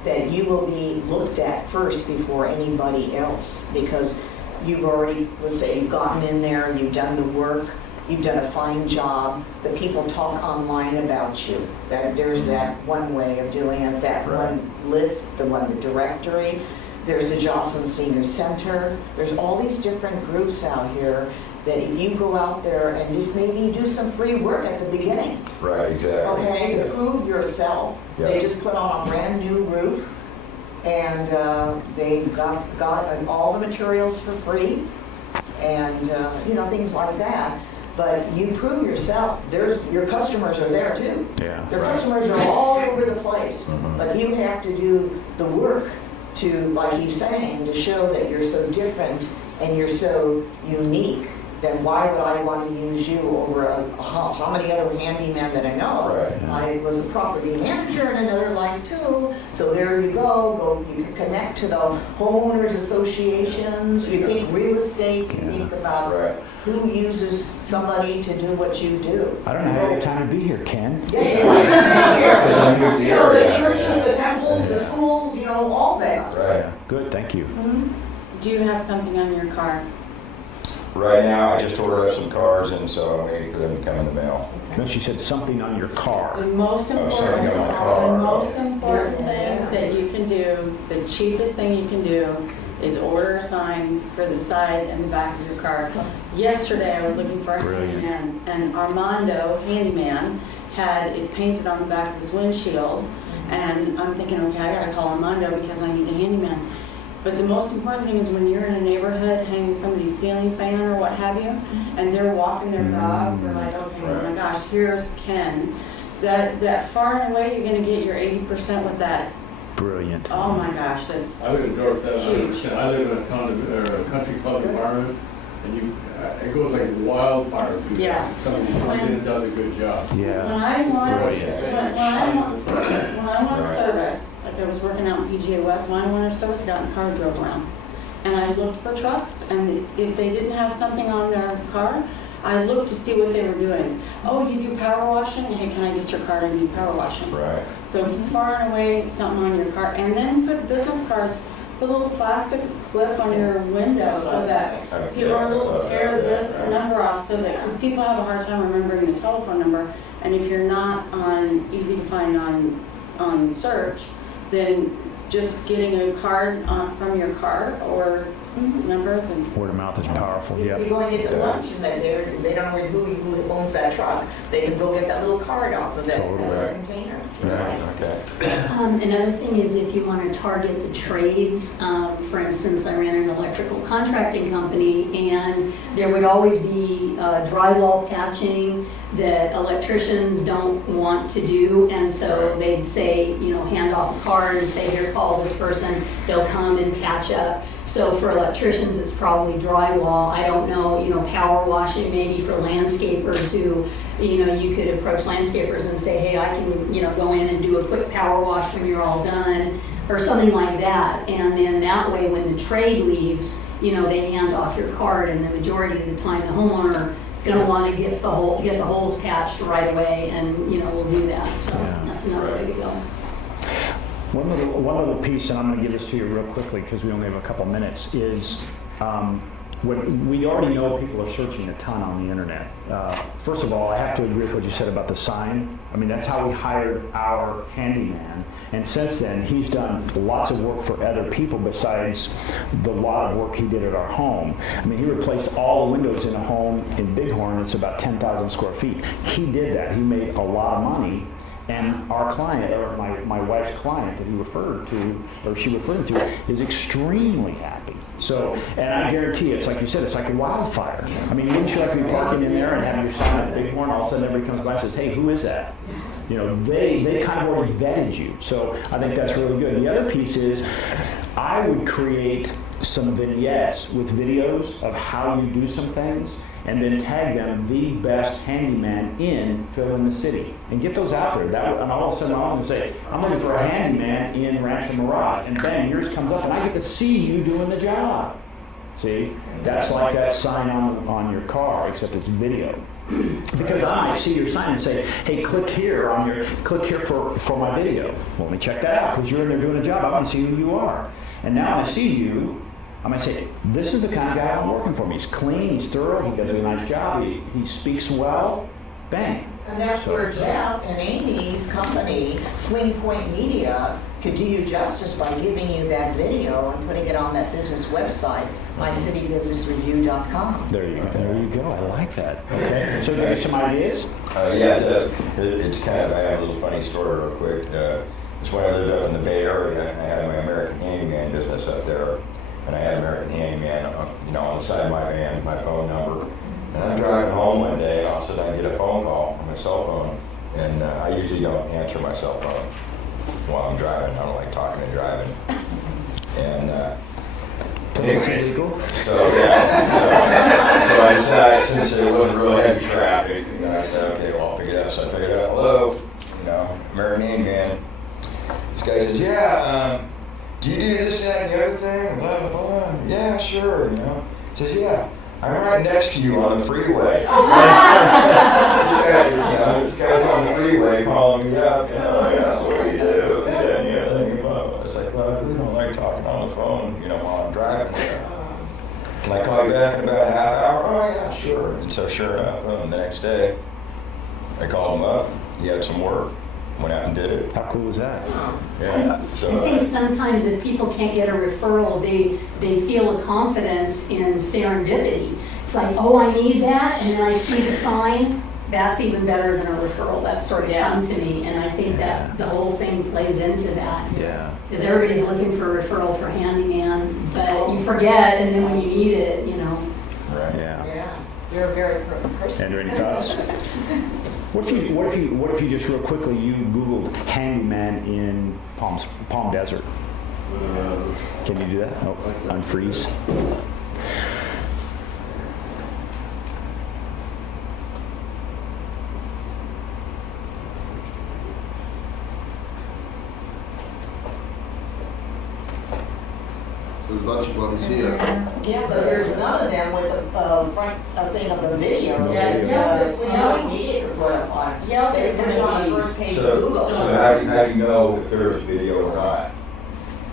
that you will be looked at first before anybody else, because you've already, let's say, you've gotten in there, you've done the work, you've done a fine job. The people talk online about you. There's that one way of doing it, that one list, the directory. There's the Jocelyn Senior Center. There's all these different groups out here that if you go out there and just maybe do some free work at the beginning. Right, exactly. Okay, to prove yourself. Yeah. They just put on a brand new roof, and they got all the materials for free, and things like that. But you prove yourself. Your customers are there too. Yeah. Their customers are all over the place, but you have to do the work to, like he's saying, to show that you're so different and you're so unique. Then why would I want to use you over how many other handymen that I know? Right. I was a property manager in another life too. So there you go. You can connect to the homeowners associations. You think real estate. You think about who uses somebody to do what you do. I don't know how you have time to be here, Ken. Yeah, the churches, the temples, the schools, all that. Right. Good, thank you. Do you have something on your car? Right now, I just ordered up some cars, and so I'm waiting for them to come in the mail. No, she said something on your car. The most something important, on my car. the most important thing that you can do, the cheapest thing you can do, is order a sign for the side and the back of your car. Yesterday, I was looking for a Brilliant. handyman, and Armando, handyman, had it painted on the back of his windshield, and I'm thinking, okay, I gotta call Armando because I need a handyman. But the most important thing is when you're in a neighborhood hanging somebody's ceiling fan or what have you, and they're walking their dog, they're like, okay, oh my gosh, here's Ken. that far and away, you're gonna get your 80% with that. Brilliant. Oh my gosh, that's. I would endorse that 100%. I live in a country club environment, and it goes like wildfire through there. Yeah. Somebody comes in and does a good job. Yeah. When I want, brilliant. when I want a Right. service, like I was working out in PGA West, when I wanted a service, I got in the car, drove around. And I looked for trucks, and if they didn't have something on their car, I looked to see what they were doing. Oh, you do power washing? Hey, can I get your car to do power washing? Right. So far and away, something on your car, and then put business cards, put a little plastic clip on your window so that people are a little tear this number off, so that, because people have a hard time remembering the telephone number, and if you're not on, easy to find on search, then just getting a card from your car or number, then Word of mouth is powerful, If yeah. you're going to get to lunch and then they don't know who owns that truck, they can go get that little card off of that Totally. container. Right, okay. Another thing is if you want to target the trades, for instance, I ran an electrical contracting company and there would always be drywall patching that electricians don't want to do, and so they'd say, hand off a card and say, here, call this person, they'll come and patch up. So for electricians, it's probably drywall. I don't know, power washing maybe for landscapers who, you could approach landscapers and say, hey, I can, go in and do a quick power wash when you're all done, or something like that. And then that way, when the trade leaves, they hand off your card, and the majority of the time, the homeowner is going to want to get the holes patched right away, and, we'll do that. So Yeah. that's another way to go. One little piece, and I'm going to give this to you real quickly because we only have a couple minutes, is we already know people are searching a ton on the internet. First of all, I have to agree with what you said about the sign. I mean, that's how we hired our handyman. And since then, he's done lots of work for other people besides the lot of work he did at our home. I mean, he replaced all the windows in a home in Bighorn. It's about 10,000 square feet. He did that. He made a lot of money. And our client, or my wife's client that he referred to, or she referred to, is extremely happy. So, and I guarantee you, it's like you said, it's like a wildfire. I mean, wouldn't you like to be parking in there and have your sign at Bighorn, all of a sudden everybody comes by and says, hey, who is that? They kind of already vetted you. So I think that's really good. The other piece is, I would create some vignettes with videos of how you do some things, and then tag them the best handyman in fill in the city, and get those out there. And all of a sudden I'm going to say, I'm looking for a handyman in Rancho Mirage, and bang, yours comes up, and I get to see you doing the job. See, that's like that sign on your car, except it's video. Because I might see your sign and say, hey, click here for my video. Well, let me check that out, because you're in there doing a job. I want to see who you are. And now I see you, I might say, this is the kind of guy I'm working for. He's clean, he's thorough, he does a nice job, he speaks well, bang. And that's where Jeff and Amy's company, Swing Point Media, could do you justice by giving you that video and putting it on that business website, mycitybusinessreview.com. There you go. I like that. Okay. So you have some ideas? Yeah, it does. It's kind of, I have a little funny story real quick. It's when I lived up in the Bay Area, I had my American Handyman business up there. And I had American Handyman, on the side of my van, my phone number. And I'm driving home one day, and all of a sudden I get a phone call on my cell phone. And I usually don't answer my cell phone while I'm driving. I don't like talking and driving. And anyway, so yeah, so I decided, since it wasn't real heavy traffic, I said, okay, well, I'll pick it up. So I pick it up. Hello, American Handyman. This guy says, yeah, do you do this, that, and the other thing? Blah, blah, blah. Yeah, sure, He says, yeah, I'm right next to you on the freeway. This guy's on the freeway calling me up. Yeah, so what do you do? This, that, and the other thing. I was like, well, I really don't like talking on the phone, while I'm driving. Can I call you back in about a half hour? Oh, yeah, sure. And so sure enough, the next day, I called him up. He had some work. Went out and did it. How cool is that? Yeah. So, I think sometimes if people can't get a referral, they feel a confidence in serendipity. It's like, oh, I need that, and then I see the sign. That's even better than a referral. That's sort of come to me, and I think that the whole thing plays into that. Yeah. Because everybody's looking for a referral for handyman, but you forget, and then when you need it, Right. Yeah. Yeah, you're a very person. Andrew, any thoughts? What if you just real quickly you Googled handyman in Palm Desert? Can you do that? Oh, unfreeze. There's a bunch of ones here. Yeah, but there's none of them with a thing of the video. No Yeah, video. Because we No. don't need it to put up on. Yelp is It's on gonna the be, first page of So Google. how do you know if there's video or not?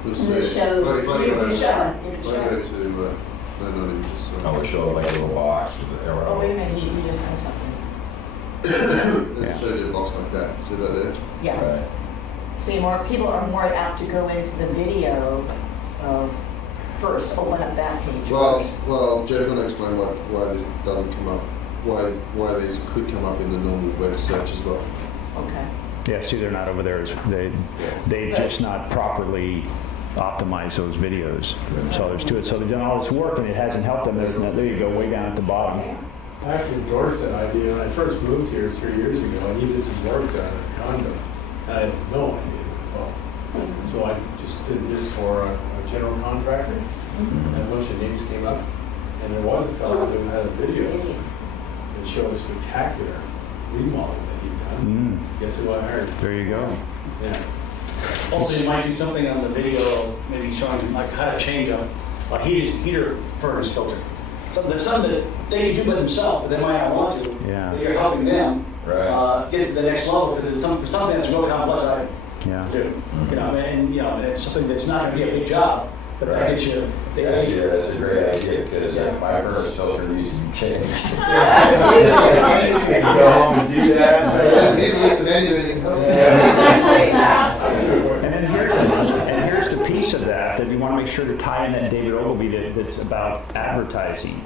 Because it shows- Like, You like, can like, show it, you like, can show go it. to, no, no, you just, I would show like a little box with the Oh, arrow. wait a minute, he just has something. it shows you a box like that. See that there? Yeah. Right. See, more people are more apt to go into the video first, open up that page. Well, Jeff's going to explain why this doesn't come up, why these could come up in the normal web search as well. Okay. Yeah, see, they're not over there. They just not properly optimize those videos. So there's to it. So they've done all this work and it hasn't helped them. There you go, way down at the bottom. I actually endorsed that idea when I first moved here 3 years ago. I needed some work done in a condo. I had no idea. Well, so I just did this for a general contractor. And a bunch of names came up. And there was a fellow who had a video that showed a spectacular remodel that he'd done. Guess who I hired? There you go. Yeah. Also, you might do something on the video, maybe showing like how to change a heater furnace filter. Something that they can do by themselves, but they might not want to. Yeah. But you're helping them Right. get to the next level because it's something that's real complex to Yeah. do. You know, and it's something that's not going to be a big job, but that gets you. That's a great idea because my furnace filter needs to be changed. Yeah. You go home and do that. He's listening to anything. And here's the piece of that you want to make sure to tie in that David Ogilvy that's about advertising.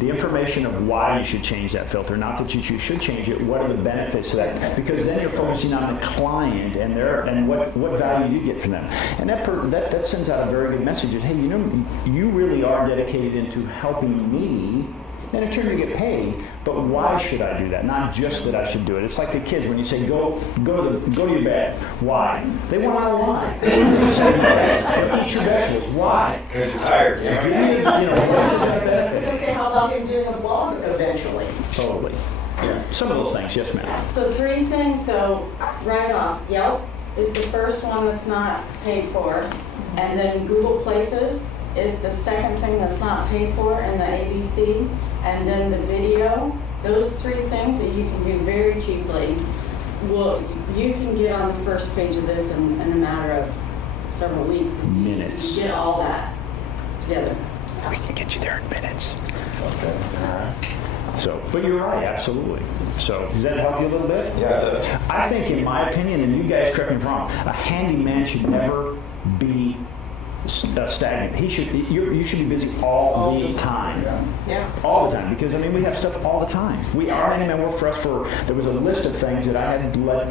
The information of why you should change that filter, not that you should change it, what are the benefits of that? Because then you're focusing on the client and what value you get from them. And that sends out a very good message that, hey, you know, you really are dedicated into helping me, and in turn you get paid, but why should I do that? Not just that I should do it. It's like the kids when you say, go to your bed. Why? They want to know why. You say, eat your vegetables. Why? Because you're tired. Give me, I was gonna say, how about him doing a blog eventually? Totally. Yeah. Some of those things, yes, ma'am. so 3 things, so right off, Yelp is the first one that's not paid for. And then Google Places is the second thing that's not paid for in the ABC. And then the video, those 3 things that you can do very cheaply, you can get on the first page of this in a matter of several weeks. Minutes. You get all that together. We can get you there in minutes. Okay. So, but you're right, absolutely. So, does that help you a little bit? Yeah, it does. I think, in my opinion, and you guys correct me if I'm wrong, a handyman should never be stagnant. You should be busy all the time. Yeah. All the time, because I mean, we have stuff all the time. Our handyman worked for us there was a list of things that I had to let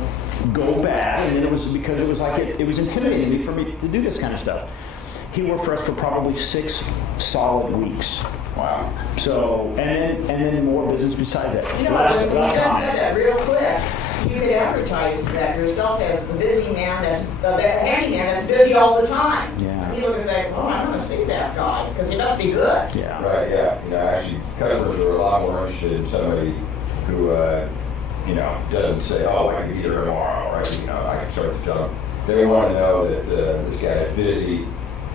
go bad, and then it was because it was like, it was intimidating for me to do this kind of stuff. He worked for us for probably 6 solid weeks. Wow. So, and then more business besides that. You know, when you just said that real quick, you could advertise that yourself as the busy man the handyman that's busy all the time. Yeah. People could say, oh, I'm gonna see that guy, because he must be good. Yeah. Right, yeah. You know, actually, customers are a lot more interested in somebody who, doesn't say, oh, I can be there tomorrow, right? You know, I can start the job. They want to know that this guy is busy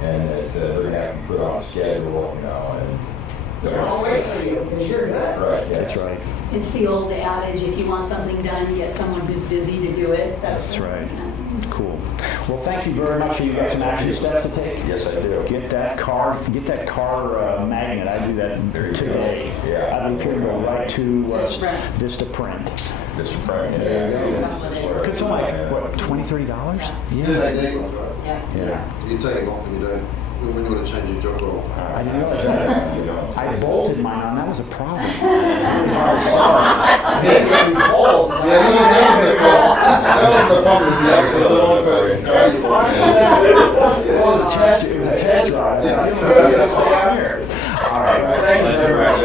and that they're going to have to put on a schedule, and I'll wait for you, because you're good. right, yeah. That's right. It's the old adage, if you want something done, get someone who's busy to do it. That's right. Cool. Well, thank you very much. You got some action steps to take? Yes, I do. Get that car magnet. I do that There you go. today. Yeah. I leave here and go right to Vistaprint. Vistaprint. Mr. Frank. There you go. Yes. Could something like, what, $20, $30? You do magnetic ones, right? Yeah. You can take them off when you don't, when you want to change your job role. I didn't realize that. I bolted mine on. That was a problem. That wasn't the problem, was the other, because the wrong person's going for it. It was a test drive. Yeah. I didn't want to see that stay out here. All right. Thank you very much.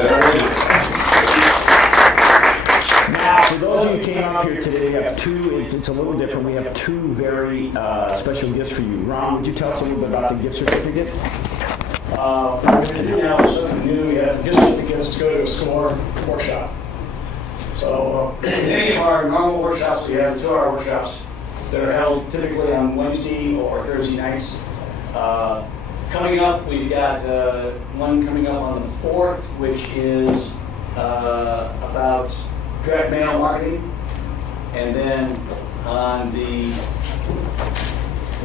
Now, for those of you you came up here today, we have two, it's a little different, we have two very special gifts for you. Ron, would you tell us a little bit about the gift certificate? We're going to do now something new. We have gift certificates to go to a SCORE workshop. So any of our normal workshops, we have 2-hour workshops that are held typically on Wednesday or Thursday nights. Coming up, we've got one coming up on the 4th, which is about direct mail marketing. And then on the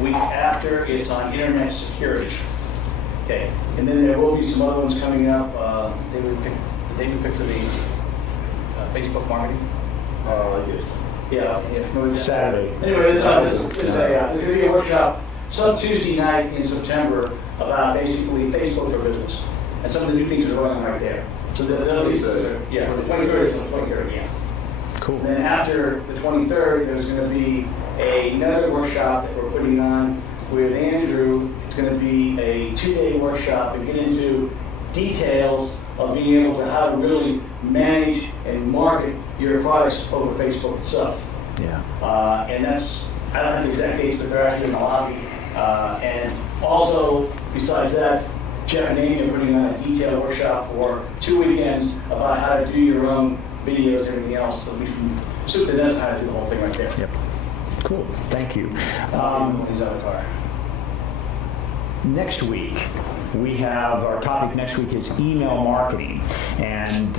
week after, it's on internet security. Okay, and then there will be some other ones coming up. They would pick for the Facebook marketing. Yes. Yeah. Saturday. Anyway, there's going to be a workshop some Tuesday night in September about basically Facebook for business. And some of the new things are going on right there. So there'll be, yeah, the 23rd is the 23rd, yeah. Cool. And then after the 23rd, there's going to be another workshop that we're putting on with Andrew. It's going to be a 2-day workshop and get into details of being able to how to really manage and market your products over Facebook itself. Yeah. And that's, I don't have the exact dates, but they're actually in the lobby. And also, besides that, Jeff and Amy are putting on a detailed workshop for 2 weekends about how to do your own videos and everything else. So we from soup to nuts how to do the whole thing right there. Yep. Cool. Thank you. He's out of the car. Next week, we have, our topic next week is email marketing. And,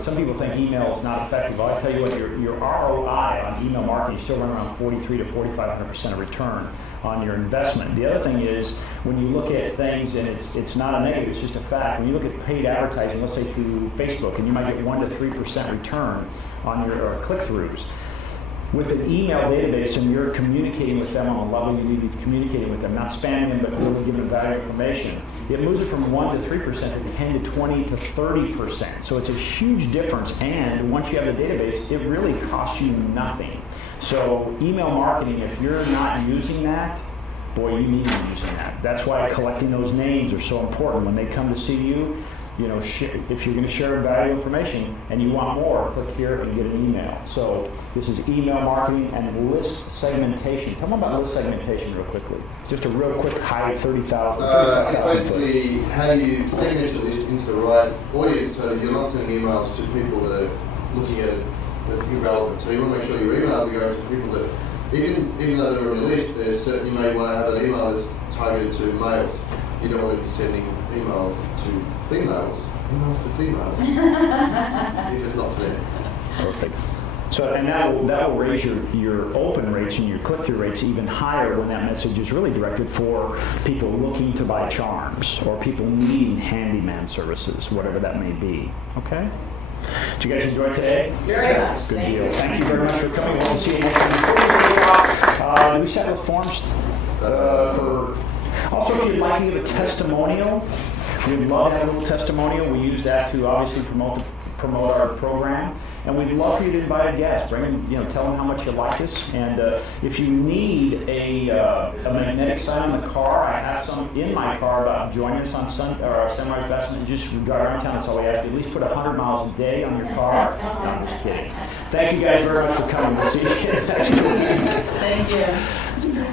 some people think email is not effective. Well, I tell you what, your ROI on email marketing is still running around 43 to 4,500% of return on your investment. The other thing is, when you look at things, and it's not a negative, it's just a fact, when you look at paid advertising, let's say through Facebook, and you might get 1 to 3% return on your click-throughs. With an email database, and you're communicating with them on a level you need to be communicating with them, not spamming them, but really giving them valuable information, it moves it from 1 to 3% to 10 to 20 to 30%. So it's a huge difference, and once you have the database, it really costs you nothing. So email marketing, if you're not using that, boy, you need to be using that. That's why collecting those names are so important. When they come to see you, if you're going to share valuable information and you want more, click here and get an email. So this is email marketing and list segmentation. Tell me about list segmentation real quickly. Just a real quick high 35,000 Basically, how you segment your list into the right audience so that you're not sending emails to people that are looking at it that's irrelevant. So you want to make sure your emails are going to people that, even though they're on your list, there's certain, you may want to have an email that's targeted to males. You don't want to be sending emails to females. Emails to females. If it's not clear. Perfect. So, and that will raise your open rates and your click-through rates even higher when that message is really directed for people looking to buy charms or people needing handyman services, whatever that may be. Okay? Did you guys enjoy today? Very much. Good deal. Thank you very much for coming. We'll see you next time. Before we get off, do we set up forms for... Also, if you'd like to give a testimonial, we'd love to have a little testimonial. We use that to obviously promote our program. And we'd love for you to invite a guest. Bring them, tell them how much you like us. And if you need a magnetic sign on the car, I have some in my car about joining us on Sunrise Investment. Just drive around town. That's all we have to. At least put 100 miles a day on your car. No, I'm just kidding. Thank you guys very much for coming. We'll see you next week. Thank you.